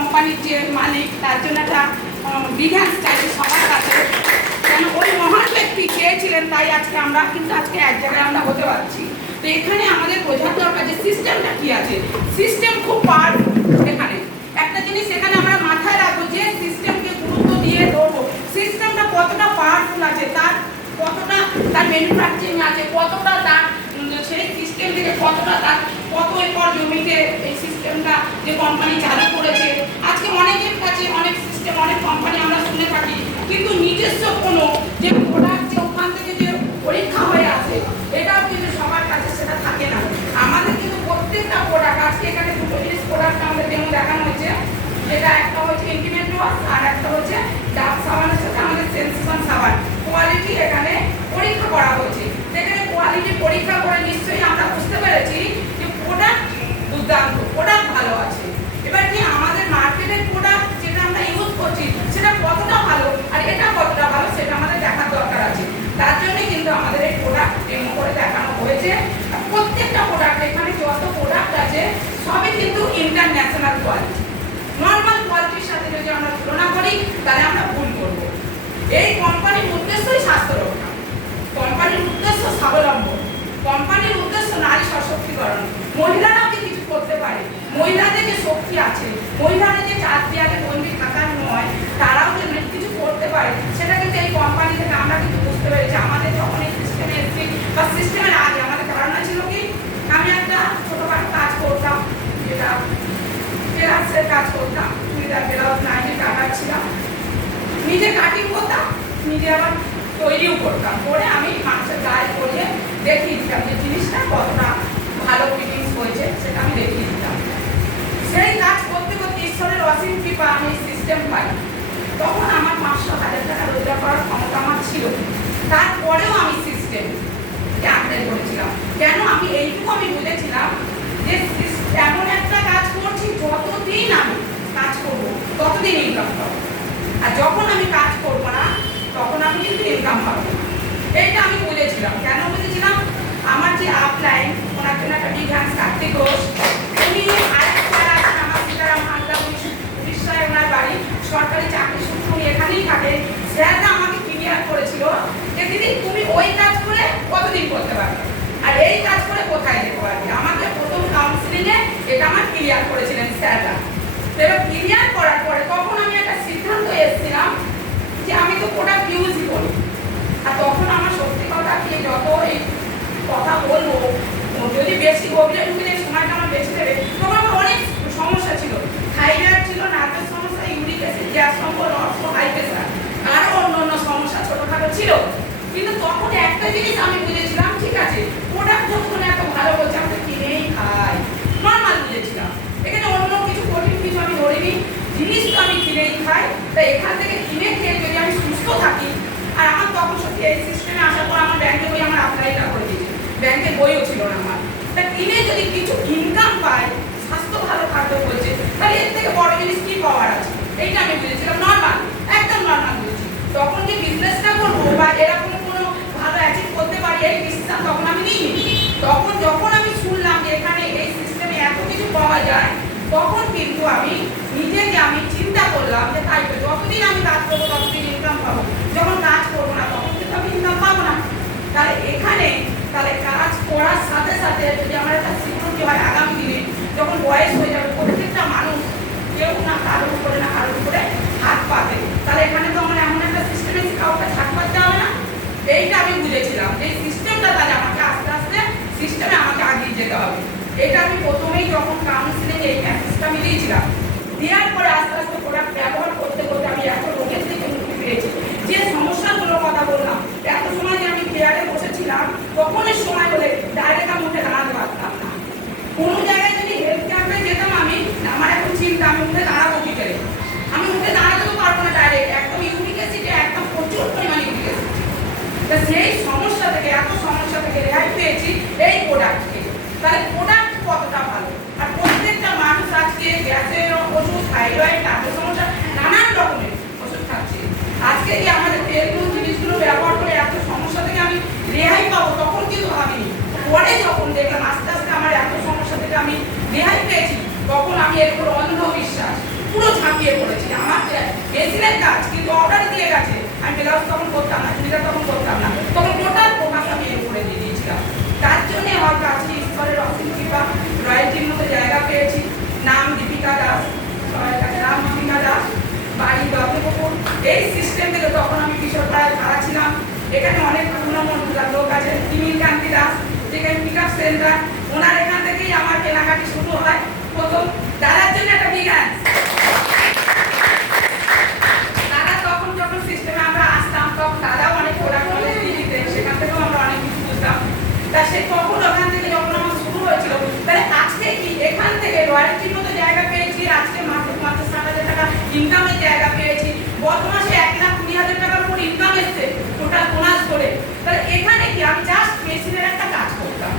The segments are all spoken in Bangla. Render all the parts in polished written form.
কোম্পানির যে মালিক তার জন্য একটা বিধান চাইছে সবার কাছে, কেন ওই মহান ব্যক্তি চেয়েছিলেন, তাই আজকে আমরা কিন্তু আজকে এক জায়গায় আমরা হতে পারছি। তো এখানে আমাদের বোঝার দরকার যে সিস্টেমটা কি আছে। সিস্টেম খুব পাওয়ারফুল। এখানে একটা জিনিস এখানে আমরা মাথায় রাখবো যে সিস্টেমকে গুরুত্ব দিয়ে ধরবো, সিস্টেমটা কতটা পাওয়ারফুল আছে, তার কতটা তার ম্যানুফ্যাকচারিং আছে, কতটা তার সেই সিস্টেম থেকে কতটা তার কত একর জমিতে এই সিস্টেমটা যে কোম্পানি চালু করেছে। আজকে অনেকের কাছে অনেক সিস্টেম অনেক কোম্পানি আমরা শুনে থাকি, কিন্তু নিজস্ব কোনো যে প্রোডাক্ট যে ওখান থেকে যে পরীক্ষা হয়ে আসে এটাও কিন্তু সবার কাছে সেটা থাকে না। আমাদের কিন্তু প্রত্যেকটা প্রোডাক্ট, আজকে এখানে দুটো জিনিস প্রোডাক্ট আমাদের ডেমো দেখানো হয়েছে, যেটা একটা হচ্ছে ইন্টিমেট ওয়াশ আর একটা হচ্ছে ডাব সাবানের সাথে আমাদের সেন্সেশন সাবান। কোয়ালিটি এখানে পরীক্ষা করা হয়েছে, সেখানে কোয়ালিটি পরীক্ষা করে নিশ্চয়ই আমরা বুঝতে পেরেছি যে প্রোডাক্ট দুর্দান্ত, প্রোডাক্ট ভালো আছে। এবার কি আমাদের মার্কেটের প্রোডাক্ট যেটা আমরা ইউজ করছি সেটা কতটা ভালো আর এটা কতটা ভালো সেটা আমাদের দেখার দরকার আছে। তার জন্যই কিন্তু আমাদের এই প্রোডাক্ট ডেমো করে দেখানো হয়েছে। প্রত্যেকটা প্রোডাক্ট এখানে যত প্রোডাক্ট আছে সবই কিন্তু ইন্টারন্যাশনাল কোয়ালিটি। নর্মাল কোয়ালিটির সাথে যদি আমরা তুলনা করি তাহলে আমরা ভুল করবো। এই কোম্পানির উদ্দেশ্যই স্বাস্থ্য রক্ষা, কোম্পানির উদ্দেশ্য স্বাবলম্বন, কোম্পানির উদ্দেশ্য নারী সশক্তিকরণ। মহিলারাও যে কিছু করতে পারে, মহিলাদের যে শক্তি আছে, মহিলাদের যে চার দেয়ালে বন্দি থাকার নয়, তারাও যে কিছু করতে পারে, সেটা কিন্তু এই কোম্পানি থেকে আমরা কিন্তু বুঝতে পেরেছি। আমাদের যখন এই সিস্টেমে এসেছি বা সিস্টেমের আগে আমাদের ধারণা ছিল কি, আমি একটা ছোটখাটো কাজ করতাম, যেটা টেলার্সের কাজ করতাম, চুড়িদার ব্লাউজ নাইটি কাটাচ্ছিলাম, নিজে কাটিং করতাম, নিজে আবার তৈরিও করতাম, করে আমি মানুষের গায়ে পরিয়ে দেখিয়ে দিতাম যে জিনিসটা কতটা ভালো ফিটিংস হয়েছে সেটা আমি দেখিয়ে দিতাম। সেই কাজ করতে করতে ঈশ্বরের অসীম কৃপা আমি সিস্টেম পাই। তখন আমার 500,000 টাকা রোজগার করার ক্ষমতা আমার ছিল, তারপরেও আমি সিস্টেমকে আঁকড়ে ধরেছিলাম। কেন? আমি এইটুকু আমি বুঝেছিলাম যে এমন একটা কাজ করছি যতদিন আমি কাজ করবো ততদিন ইনকাম পাবো, আর যখন আমি কাজ করবো না তখন আমি কিন্তু ইনকাম পাবো না। এইটা আমি বুঝেছিলাম। কেন বুঝেছিলাম? আমার যে আপলাইন ওনার জন্য একটা বিজ্ঞান কার্তিক ঘোষ, উনি আরেকটা আছেন আমার সীতারাম হালদা, উড়িষ্যায় ওনার বাড়ি, সরকারি চাকরি সূত্রে উনি এখানেই থাকেন। স্যাররা আমাকে ক্লিয়ার করেছিল যে দিদি তুমি ওই কাজ করে কতদিন করতে পারবে আর এই কাজ করে কোথায় যেতে পারবে। আমাকে প্রথম কাউন্সিলিংয়ে এটা আমার ক্লিয়ার করেছিলেন স্যাররা। এবার ক্লিয়ার করার পরে তখন আমি একটা সিদ্ধান্ত এসেছিলাম যে আমি তো প্রোডাক্ট ইউজই করি। আর তখন আমার সত্যি কথা কি, যত এই কথা বলবো যদি বেশি গভীরে ঢুকে সময়টা আমার বেশি দেবে, তখন আমার অনেক সমস্যা ছিল। থাইরয়েড ছিল, নার্ভের সমস্যা, ইউরিক অ্যাসিড, গ্যাস অম্বল, অর্থ, হাই প্রেসার, আরও অন্য সমস্যা ছোটোখাটো ছিল। কিন্তু তখন একটা জিনিস আমি বুঝেছিলাম, ঠিক আছে প্রোডাক্ট যখন এত ভালো বলছে আমি কিনেই খাই, নর্মাল বুঝেছিলাম। এখানে অন্য কিছু কঠিন কিছু আমি ধরিনি, জিনিস তো আমি কিনেই খাই। তাই এখান থেকে কিনে খেয়ে যদি আমি সুস্থ থাকি, আর আমার তখন সত্যি এই সিস্টেমে আসার পর আমার ব্যাংকে বই আমার অ্যাপ্লাইটা করে দিয়েছে, ব্যাংকে বইও ছিল না আমার। তা কিনে যদি কিছু ইনকাম পাই, স্বাস্থ্য ভালো থাকতে বলছে, তাহলে এর থেকে বড় জিনিস কি পাওয়ার আছে। এইটা আমি বুঝেছিলাম, নর্মাল, একদম নর্মাল বুঝেছি। তখন কি বিজনেসটা করবো বা এরকম কোনো ভালো অ্যাচিভ করতে পারি এই ডিসিশন তখন আমি নিইনি। তখন যখন আমি শুনলাম যে এখানে এই সিস্টেমে এত কিছু পাওয়া যায়, তখন কিন্তু আমি নিজেকে আমি চিন্তা করলাম যে তাই তো যতদিন আমি কাজ করবো ততদিন ইনকাম পাবো, যখন কাজ করবো না তখন কিন্তু আমি ইনকাম পাবো না। তাহলে এখানে তাহলে কাজ করার সাথে সাথে যদি আমার একটা সিকিউরিটি হয় আগামী দিনে যখন বয়স হয়ে যাবে, প্রত্যেকটা মানুষ কেউ না কারোর উপরে না কারোর উপরে হাত পাবে, তাহলে এখানে তো আমার এমন একটা সিস্টেমে কাউকে হাত পাততে হবে না। এইটা আমি বুঝেছিলাম যে সিস্টেমটা তাহলে আমাকে আস্তে আস্তে সিস্টেমে আমাকে আগিয়ে যেতে হবে। এটা আমি প্রথমেই যখন কাউন্সিলিং এই মেসেজটা আমি দিয়েছিলাম, দেওয়ার পরে আস্তে আস্তে প্রোডাক্ট ব্যবহার করতে করতে আমি এত রোগের থেকে মুক্তি পেয়েছি। যে সমস্যাগুলোর কথা বললাম, এত সময় যে আমি চেয়ারে বসেছিলাম, তখনের সময় হলে ডাইরেক্ট আমি উঠে দাঁড়াতে পারতাম না। কোনো জায়গায় যদি হেলথ ক্যাম্পে যেতাম আমি, আমার এখন চিন্তা আমি উঠে দাঁড়াবো কি করে, আমি উঠে দাঁড়াতেও পারবো না, ডাইরেক্ট একদম ইউরিক অ্যাসিডে একদম প্রচুর পরিমাণে ইউরিক অ্যাসিড। তা সেই সমস্যা থেকে এত সমস্যা থেকে রেহাই পেয়েছি এই প্রোডাক্ট থেকে। তাহলে প্রোডাক্ট কতটা ভালো। আর প্রত্যেকটা মানুষ আজকে গ্যাসের ওষুধ, থাইরয়েড, নার্ভের সমস্যা, নানান রকমের ওষুধ খাচ্ছে। আজকে যে আমাদের তেলগুলো জিনিসগুলো ব্যবহার করে এত সমস্যা থেকে আমি রেহাই পাবো তখন কিন্তু ভাবিনি। পরে যখন দেখলাম আস্তে আস্তে আমার এত সমস্যা থেকে আমি রেহাই পেয়েছি, তখন আমি এর উপর অন্ধবিশ্বাস পুরো এখানে অনেক গুণমন্ত্রীরা লোক আছে, তিমিল কান্তি দাস যেখানে পিক আপ সেন্টার, ওনার এখান থেকেই আমার কেনাকাটি শুরু হয় প্রথম। দাদার জন্য একটা বিগ হ্যান্ড। দাদা তখন যখন সিস্টেমে আমরা আসতাম তখন দাদাও অনেক প্রোডাক্ট নলেজ দিয়ে দিতেন, সেখান থেকেও আমরা অনেক কিছু বুঝতাম। তা সে তখন ওখান থেকে যখন আমার শুরু হয়েছিল, তাহলে আজকে কি এখান থেকে রয়্যালটির মতো জায়গা পেয়েছি, আজকে মাসে 60,000 টাকা ইনকামের জায়গা পেয়েছি, গত মাসে 1,20,000 টাকার উপর ইনকাম এসছে টোটাল বোনাস করে। তাহলে এখানে কি আমি জাস্ট মেশিনের একটা কাজ করতাম,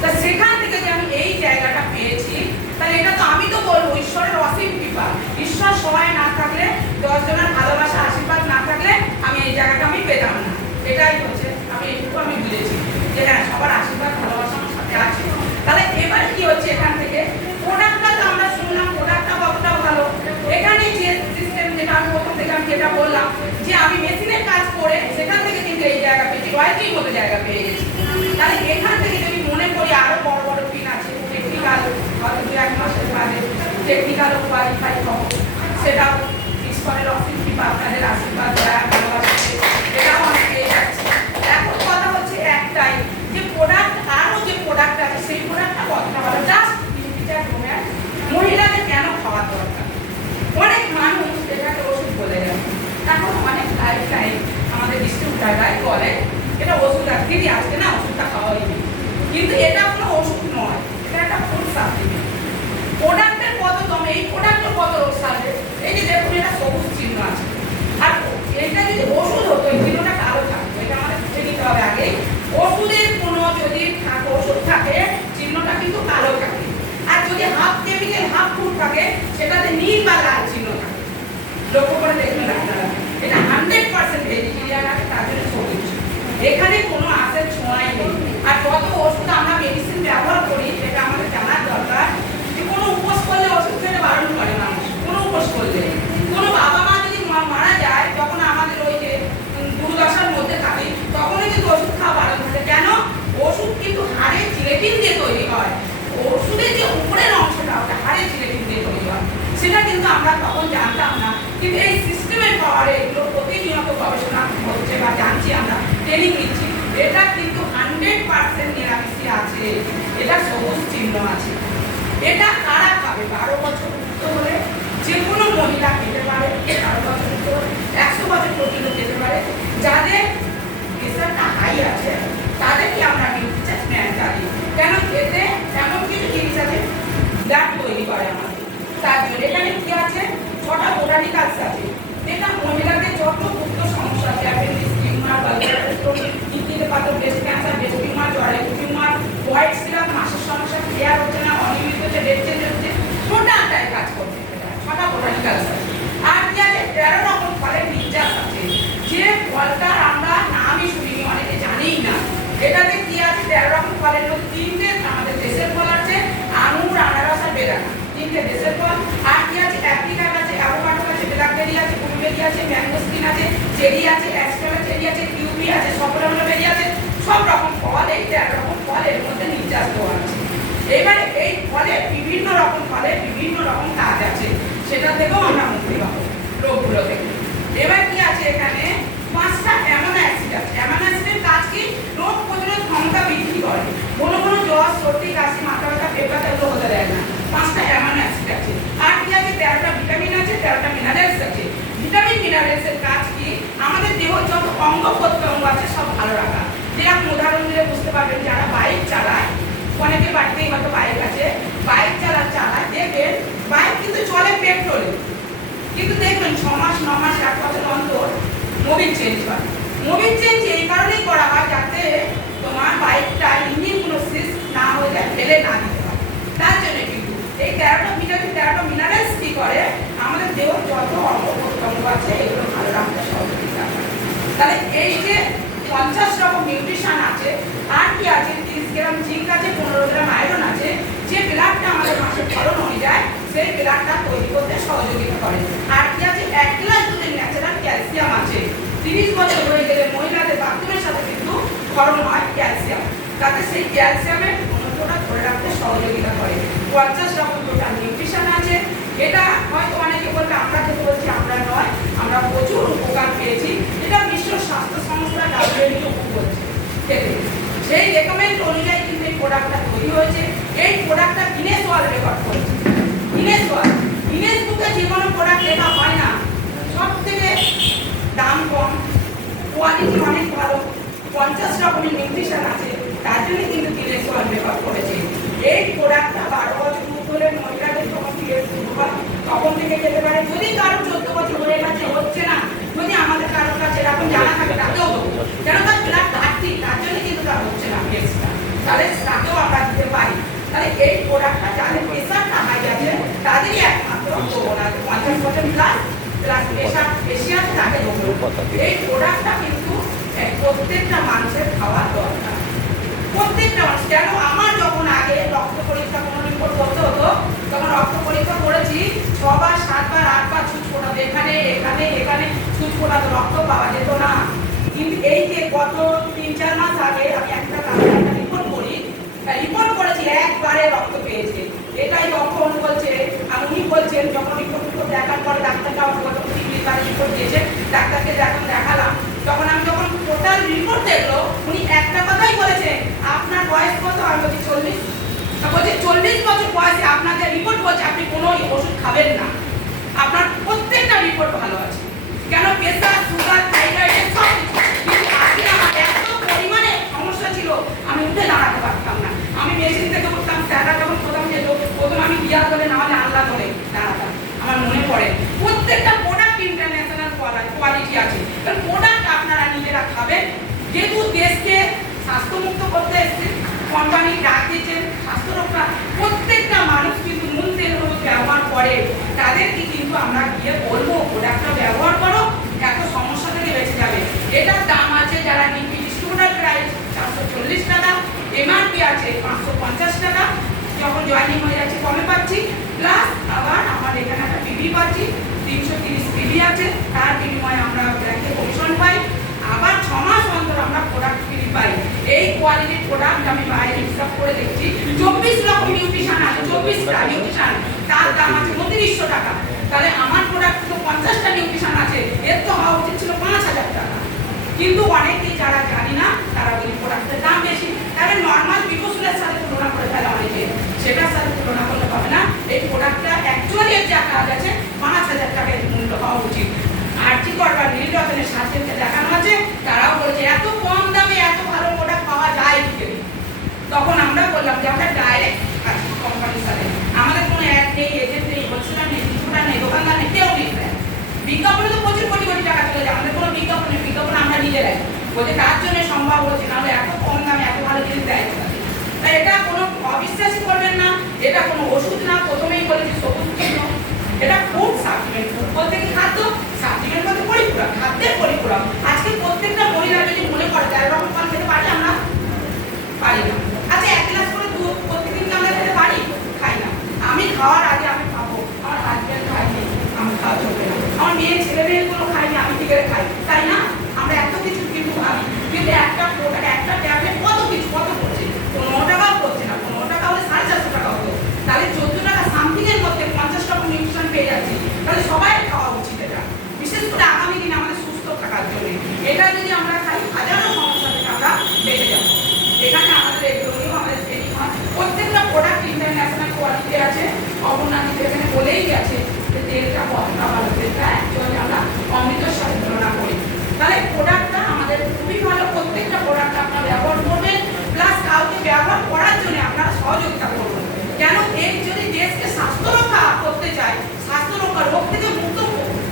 তা সেখান থেকে যে আমি এই জায়গাটা পেয়েছি, তাহলে এটা তো আমি তো বলবো ঈশ্বরের অসীম কৃপা। ঈশ্বর সহায় না থাকলে, 10 জনের ভালোবাসা আশীর্বাদ না থাকলে আমি এই জায়গাটা আমি পেতাম না। এটাই হচ্ছে আমি এইটুকু আমি বুঝেছি যে হ্যাঁ সবার আশীর্বাদ ভালোবাসা আমার সাথে আছে। তাহলে এবার কি হচ্ছে এখান থেকে প্রোডাক্টটা তো আমরা শুনলাম, প্রোডাক্টটা কতটা ভালো। এখানে যে সিস্টেম যেটা আমি প্রথম থেকে আমি যেটা বললাম যে আমি মেশিনের কাজ করে সেখান থেকে কিন্তু এই জায়গা পেয়েছি, রয়্যালটির মতো জায়গা পেয়ে গেছি। তাহলে এখান থেকে যদি মনে করি আরো বড় বড় পিন আছে, টেকনিক্যাল হয়তো 2-1 মাসের বাদে টেকনিক্যাল কোয়ালিফাই হবো, সেটাও ঈশ্বরের অসীম কৃপা, আপনাদের আশীর্বাদ দয়া ভালোবাসা এটাও আমি পেয়ে যাচ্ছি। এখন কথা হচ্ছে একটাই যে প্রোডাক্ট, আরো যে প্রোডাক্ট আছে সেই প্রোডাক্টটা কতটা ভালো। জাস্ট মহিলাদের কেন খাওয়া দরকার, অনেক মানুষ এটাকে ওষুধ বলে যায়। এখন অনেক লাইফ টাইম আমাদের ডিস্ট্রিবিউটাররাই বলে এটা ওষুধ আছে, দিদি আজকে না ওষুধটা খাওয়া হয়নি, কিন্তু এটা কোনো ওষুধ নয়, এটা একটা ফুড সাপ্লিমেন্ট। প্রোডাক্টের কত দাম, এই প্রোডাক্টের কত রোগ সারবে, এই যে দেখুন এটা সবুজ চিহ্ন আছে। আর এটা যদি ওষুধ হতো এই চিহ্নটা কালো থাকতো, এটা আমাদের বুঝে নিতে হবে আগে। ওষুধের কোনো যদি ওষুধ থাকে চিহ্নটা কিন্তু কালো থাকে, আর যদি হাফ কেমিক্যাল হাফ ফুড থাকে সেটাতে নীল বা লাল চিহ্ন থাকে। লক্ষ্য করে দেখুন আপনারা, এটা 100% ভেজিটেরিয়ান আছে, তার জন্য সবুজ, এখানে কোনো আঁশের ছোঁয়াই নেই। আর যত ওষুধ আমরা মেডিসিন ব্যবহার করি সেটা আমাদের জানার দরকার যে কোনো উপোস করলে ওষুধ খেতে বারণ করে মানুষ, কোনো উপোস করলে। কোনো বাবা মা যদি মারা যায় তখন আমাদের ওই যে দুর্দশার মধ্যে থাকে তখনই কিন্তু ওষুধ খাওয়া বারণ থাকে। কেন? ওষুধ কিন্তু হাড়ের জিলেটিন দিয়ে তৈরি হয়, ওষুধের যে উপরের অংশটা ওটা হাড়ের জিলেটিন দিয়ে তৈরি হয়, সেটা কিন্তু আমরা তখন জানতাম না। কিন্তু এই সিস্টেমের পাওয়ারে এগুলো প্রতিনিয়ত গবেষণা হচ্ছে বা জানছি, আমরা ট্রেনিং নিচ্ছি, এটা কিন্তু 100% নিরামিষই আছে, এটা সবুজ চিহ্ন আছে। এটা কারা খাবে? 12 বছর উঠতে হলে যে কোনো মহিলা খেতে পারে, 12 বছর উঠতে হলে 100 বছর পর্যন্ত খেতে পারে। যাদের প্রেশারটা হাই আছে তাদেরকে আমরা নিউট্রিশন ম্যান্ডারি, কেন এতে এমন কিছু জিনিস আছে ব্লাড তৈরি করে আমাদের, তার জন্য এখানে কি আছে 6টা বোটানিক্যালস আছে, যেটা মহিলাদের যত গুপ্ত সমস্যা আছে, অ্যাপেন্ডিক্স টিউমার, কিডনিতে পাথর, ব্রেস্ট ক্যান্সার, ব্রেস্ট টিউমার, জরায়ু টিউমার, হোয়াইট সিরাপ, মাসের সমস্যা, ক্লিয়ার হচ্ছে না, অনিয়মিত হচ্ছে, ডেট চেঞ্জ হচ্ছে, টোটালটাই কাজ করছে 6টা বোটানিক্যালস আছে। আর কি আছে 13 রকম ফলের নির্যাস আছে, যে ফলটার আমরা নামই শুনিনি, অনেকে জানিই না। এটাতে কি আছে 13 রকম ফলের মধ্যে 3টে আমাদের দেশের ফল আছে, আঙুর, আনারস আর বেদানা, 3টে দেশের ফল। আর কি আছে অ্যাপ্রিকট আছে, অ্যাভোকাডো আছে, ব্ল্যাকবেরি আছে, ব্লুবেরি আছে, ম্যাঙ্গোস্টিন আছে, চেরি আছে, অ্যাস্ট্রালা চেরি আছে, কিউবি আছে, সফলতা বেরি আছে, সব রকম ফল, এই 13 রকম ফলের মধ্যে নির্যাস দেওয়া আছে। এবারে এই ফলে বিভিন্ন রকম ফলে বিভিন্ন রকম কাজ আছে, সেটা থেকেও আমরা মুক্তি পাবো রোগগুলো থেকে। এবার কি আছে এখানে 5টা অ্যামাইনো অ্যাসিড আছে। অ্যামাইনো অ্যাসিডের কাজ কি? রোগ প্রতিরোধ ক্ষমতা বৃদ্ধি করে, কোনো কোনো জ্বর, সর্দি, কাশি, মাথা ব্যথা, পেট ব্যথা এগুলো হতে দেয় না। 5টা অ্যামাইনো অ্যাসিড আছে। আর কি আছে 13টা ভিটামিন আছে, 13টা মিনারেলস আছে। ভিটামিন মিনারেলসের কাজ কি? আমাদের দেহ যত অঙ্গ প্রত্যঙ্গ আছে সব ভালো রাখা। যেরকম উদাহরণ দিলে বুঝতে পারবেন, যারা বাইক চালায়, অনেকে বাড়িতেই হয়তো বাইক আছে, বাইক চালায় দেখবেন বাইক কিন্তু চলে পেট্রোলে, কিন্তু দেখবেন 6 মাস 9 মাস 1 বছর অন্তর মোবিল চেঞ্জ হয়। মোবিল চেঞ্জ এই কারণেই করা হয় যাতে তোমার বাইকটা ইঞ্জিন কোনো সিজ না হয়ে যায়, ফেলে না দিতে পারে। তার জন্য কিন্তু এই 13টা ভিটামিন 13টা মিনারেলস কি করে আমাদের দেহ যত অঙ্গ প্রত্যঙ্গ আছে এগুলো ভালো রাখতে সহযোগিতা করে। তাহলে এই যে 50 রকম নিউট্রিশন আছে, আর কি আছে 30 গ্রাম জিঙ্ক আছে, 15 গ্রাম আয়রন আছে, যে ব্লাডটা আমাদের মাসে ফলন হয়ে যায় সেই ব্লাডটা তৈরি করতে সহযোগিতা করে। আর কি আছে 1 গ্লাস দুধের ন্যাচারাল ক্যালসিয়াম আছে। 30 বছর হয়ে গেলে মহিলাদের বাথরুমের সাথে কিন্তু ক্ষরণ হয় ক্যালসিয়াম, তাতে সেই ক্যালসিয়ামের ঘনত্বটা ধরে রাখতে সহযোগিতা করে। 50 রকম টোটাল নিউট্রিশন আছে। এটা হয়তো অনেকে বলবে আমরা খেতে বলছি, আমরা নয়, আমরা প্রচুর উপকার পেয়েছি। এটা বিশ্ব স্বাস্থ্য সংস্থা খেতে। সেই রেকমেন্ড অনুযায়ী কিন্তু এই প্রোডাক্টটা তৈরি হয়েছে। এই প্রোডাক্টটা গিনেস ওয়ার্ল্ড রেকর্ড করেছে। গিনেস বুকে যে কোনো প্রোডাক্ট লেখা হয় না। সব থেকে দাম কম, কোয়ালিটি অনেক ভালো, 50 রকমের নিউট্রিশন আছে, তার জন্য কিন্তু গিনেস ওয়ার্ল্ড রেকর্ড করেছে। এই প্রোডাক্টটা 12 বছর ধরে মহিলাদের যখন পিরিয়ড শুরু হয় তখন থেকে যেতে পারে। যদি কারো 14 বছর হয়ে গেছে হচ্ছে না, যদি আমাদের কারোর কাছে এরকম জানা থাকে তাকেও দেবো, কেন তার ব্লাড ঘাটতি, তার জন্য কিন্তু তার হচ্ছে না পিরিয়ডসটা, তাহলে তাকেও আমরা দিতে পারি। তাহলে এই প্রোডাক্টটা যাদের প্রেশারটা হাই আছে তাদেরই একমাত্র দেবো না, 50% প্লাস প্রেশার বেশি আছে তাকে দেবো। এই প্রোডাক্টটা কিন্তু প্রত্যেকটা মানুষের খাওয়া দরকার, প্রত্যেকটা মানুষ। কেন আমার যখন আগে রক্ত পরীক্ষা কোনো রিপোর্ট করতে হতো তখন রক্ত পরীক্ষা করেছি 6 বার 7 বার 8 বার ছুঁচ ফোটাতো, এখানে এখানে এখানে ছুঁচ ফোটাতো, রক্ত পাওয়া যেত না। কিন্তু এই যে গত 3-4 মাস আগে আমি একটা রিপোর্ট করেছি, একবারে রক্ত পেয়েছে। এটাই যখন বলছে আর উনি বলছেন যখন রিপোর্ট দেখার পরে ডাক্তারটা রিপোর্ট দিয়েছে, ডাক্তারকে যখন দেখালাম তখন আমি যখন টোটাল রিপোর্ট দেখলো উনি একটা কথাই বলেছে, আপনার বয়স কত? আমি বলছি 40। বলছে 40 বছর বয়সে আপনার যে রিপোর্ট বলছে আপনি কোনো ওষুধ খাবেন না, আপনার প্রত্যেকটা রিপোর্ট ভালো আছে। কেন প্রেসার, সুগার, থাইরয়েড সব কিছু। আগে আমার এত পরিমাণে সমস্যা ছিল আমি উঠে দাঁড়াতে পারতাম না। আমি মেশিন থেকে উঠতাম, স্যাররা যখন প্রথম যেত প্রথম আমি বিয়া করে না হলে আল্লাহ করে দাঁড়াতাম। আমার মনে পড়ে প্রত্যেকটা প্রোডাক্ট ইন্টারন্যাশনাল কোয়ালিটি আছে। কারণ প্রোডাক্ট আপনারা নিজেরা খাবেন, যেহেতু দেশকে স্বাস্থ্যমুক্ত করতে এসছে, কোম্পানি ডাক দিচ্ছেন স্বাস্থ্য রক্ষা, প্রত্যেকটা মানুষ কিন্তু নুন তেল হলুদ ব্যবহার করে, তাদেরকে কিন্তু আমরা গিয়ে বলবো প্রোডাক্টটা ব্যবহার করো, এত সমস্যা থেকে বেঁচে যাবে। এটার দাম আছে যারা ডিস্ট্রিবিউটার প্রাইস 440 টাকা, এমআরপি আছে 550 টাকা। যখন জয়েনিং হয়ে যাচ্ছে কমে পাচ্ছি, প্লাস আবার আমার এখানে একটা পিবি পাচ্ছি 330 পিবি আছে, তার বিনিময়ে আমরা ব্যাংকে কমিশন পাই। আবার 6 মাস অন্তর আমরা প্রোডাক্ট ফ্রি পাই। এই কোয়ালিটির প্রোডাক্ট আমি বাইরে হিসাব করে দেখছি 24 রকম নিউট্রিশন আছে, 24টা নিউট্রিশন, তার দাম আছে 2900 টাকা। তাহলে আমার প্রোডাক্ট তো 50টা নিউট্রিশন আছে, এর তো হওয়া উচিত ছিল 5000 টাকা। কিন্তু অনেকেই যারা জানি না তারা ওই প্রোডাক্টের দাম বেশি, তাহলে নর্মাল বিকোসুলের সাথে তুলনা করে ফেলে অনেকে, সেটার সাথে তুলনা করলে হবে না। এই প্রোডাক্টটা অ্যাকচুয়ালি এর যা কাজ আছে 5000 টাকার মূল্য হওয়া উচিত। আর্থিক করবার নীলরতনের স্বাস্থ্যকে দেখানো আছে, তারাও বলছে এত কম দামে এত ভালো প্রোডাক্ট পাওয়া যায় কি করে। তখন আমরা বললাম যে আমরা ডাইরেক্ট আছি কোম্পানির সাথে, আমাদের কোনো অ্যাড নেই, এজেন্ট নেই, হোলসেলার নেই, ডিস্ট্রিবিউটার নেই, দোকানদার নেই, কেউ নেই। বিজ্ঞাপনে তো প্রচুর কোটি কোটি টাকা চলে যায়, আমাদের কোনো বিজ্ঞাপন আমরা নিজেরাই বলছে, তার জন্য সম্ভব হচ্ছে, নাহলে এত কম দামে এত ভালো জিনিস দেয়। তাই এটা কোনো অবিশ্বাসী করবেন না, এটা কোনো ওষুধ না। প্রথমেই বলেছি সবুজ চিহ্ন, এটা ফুড সাপ্লিমেন্ট। ফুড বলতে কি খাদ্য, সাপ্লিমেন্ট বলতে পরিপূরক, খাদ্যের পরিপূরক। আজকে প্রত্যেকটা মহিলা যদি মনে করে 13 রকম ফল খেতে পারি আমরা, পারি না। আচ্ছা 1 গ্লাস করে দুধ প্রতিদিন আমরা খেতে পারি, খাই না। আমি খাওয়ার আগে আমি খাবো, আমার হাজবেন্ড খাইনি, আমি খাওয়া চলবে না, আমার মেয়ে ছেলে মেয়েগুলো খাইনি, আমি কি করে খাই, তাই না? আমরা এত কিছু কিন্তু ভাবি, কিন্তু একটা প্রোডাক্ট একটা ট্যাবলেট কত কিছু কত করছে, 15 টাকাও করছে না, 15 টাকা হলে 450 টাকা হতো, তাহলে 14 টাকা সামথিং এর মধ্যে 50 টাকা নিউট্রিশন পেয়ে যাচ্ছে। তাহলে সবাই খাওয়া উচিত এটা, বিশেষ করে আগামী দিনে আমাদের সুস্থ থাকার জন্য। এটা যদি আমরা খাই হাজারো সমস্যা থেকে আমরা বেঁচে যাবো। এখানে আমাদের এগুলো আমাদের ট্রেনিং হয়, প্রত্যেকটা প্রোডাক্ট ইন্টারন্যাশনাল কোয়ালিটি আছে। অপর্ণাদি এখানে বলেই গেছে যে তেলটা কতটা ভালো, তেলটা অ্যাকচুয়ালি আমরা অমৃতের সাথে তুলনা করি। তাহলে প্রোডাক্টটা আমাদের খুবই ভালো, প্রত্যেকটা প্রোডাক্ট আপনারা ব্যবহার করবেন, প্লাস কাউকে ব্যবহার করার জন্য আপনারা সহযোগিতা করবেন। কেন এই যদি দেশকে স্বাস্থ্য রক্ষা করতে চাই, স্বাস্থ্য রক্ষা রোগ থেকে মুক্ত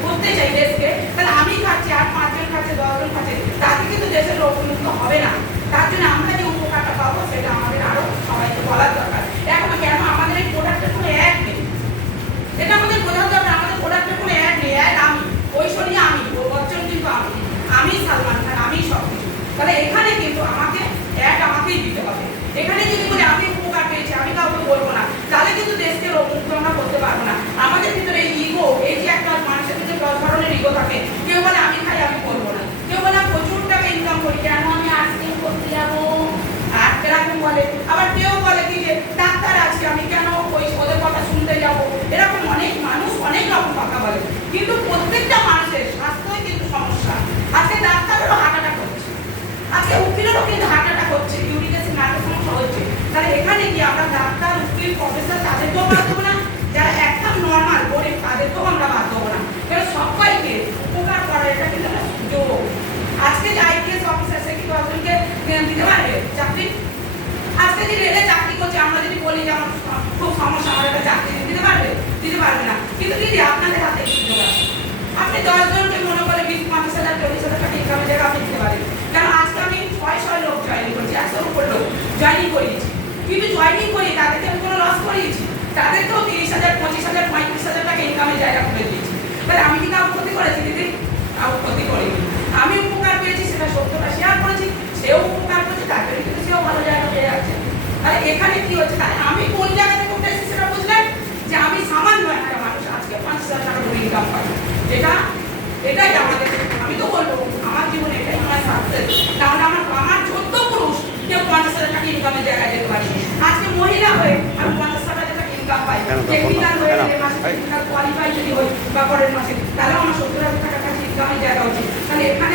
করতে চাই দেশকে, তাহলে আমি খাচ্ছি আর 5 জন খাচ্ছে 10 জন খাচ্ছে, তাতে কিন্তু দেশের রোগ মুক্ত হবে না। তার জন্য আমরা যে উপকারটা পাবো সেটা আমাদের আরো সবাইকে বলার দরকার। এখন কেন আমাদের এই প্রোডাক্টের কোনো অ্যাড নেই, এটা আমাদের বোঝার দরকার। আমাদের প্রোডাক্টের কোনো অ্যাড নেই, অ্যাড বাদ দেবো না, যারা একদম নর্মাল গরিব তাদেরকেও আমরা বাদ দেবো না। এবার সবাইকে উপকার করার এটা কিন্তু একটা সুযোগ। আজকে যে আইপিএস অফিসার সে কি কয়েকজনকে দিতে পারবে চাকরি? আজকে যে রেলে চাকরি করছে আমরা যদি বলি যে আমার খুব সমস্যা, আমার একটা চাকরি দিতে পারবে? দিতে পারবে না। কিন্তু দিদি আপনাদের হাতে সুযোগ আছে, আপনি 10 জনকে মনে করে 20-25,000 40,000 টাকা ইনকামের জায়গা আপনি দিতে পারেন। কারণ আজকে আমি 600 লোক জয়েনিং করেছি, 100 উপর লোক জয়েনিং করিয়েছি, কিন্তু জয়েনিং করি তাদেরকে আমি কোনো লস করিয়েছি? তাদেরকেও 30,000, 25,000, 35,000 টাকা ইনকামের জায়গা করে দিয়েছি। তাহলে আমি কি কাউকে ক্ষতি করেছি দিদি? কাউকে ক্ষতি করিনি। আমি উপকার পেয়েছি, সেটা সত্যটা শেয়ার করেছি, সেও উপকার করেছে, তারপরে কিন্তু সেও ভালো জায়গা পেয়ে যাচ্ছে। তাহলে এখানে কি হচ্ছে? তাহলে আমি কোন জায়গা থেকে উঠে এসেছি সেটা বুঝলেন, যে আমি সামান্য একটা মানুষ আজকে 5,000 টাকা করে ইনকাম পাই। এটাই আমাদের, আমি তো বলবো আমার জীবনে এটাই আমার সাকসেস। তাহলে আমার 14 পুরুষ কেউ 50,000 টাকা ইনকামের জায়গায় যেতে পারে। আজকে মহিলা হয়ে আমি 50,000 টাকা ইনকাম পাই, টেকনিক্যাল হয়ে মাসে কোয়ালিফাই যদি হই বা পরের মাসে, তাহলে আমার 70,000 টাকা ইনকামের জায়গা হচ্ছে। তাহলে এখানে